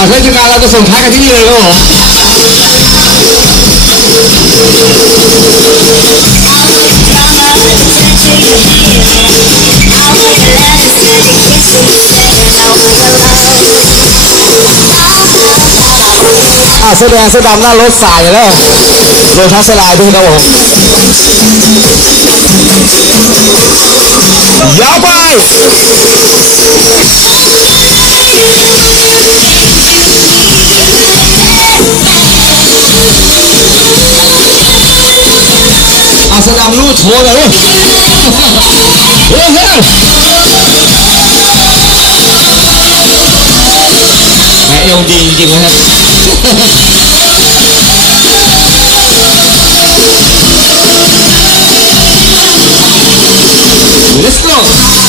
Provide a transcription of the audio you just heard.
เอาเทศกาลเราจะส่งท้ายกันที่นี่เลยครับผมอ่าแสดงเสื้อดำหน้ารถสายแล้วโดนทัสลายด้วยครับผมยาวไป 是让路错的路。我操！我操电击我操！Let's go!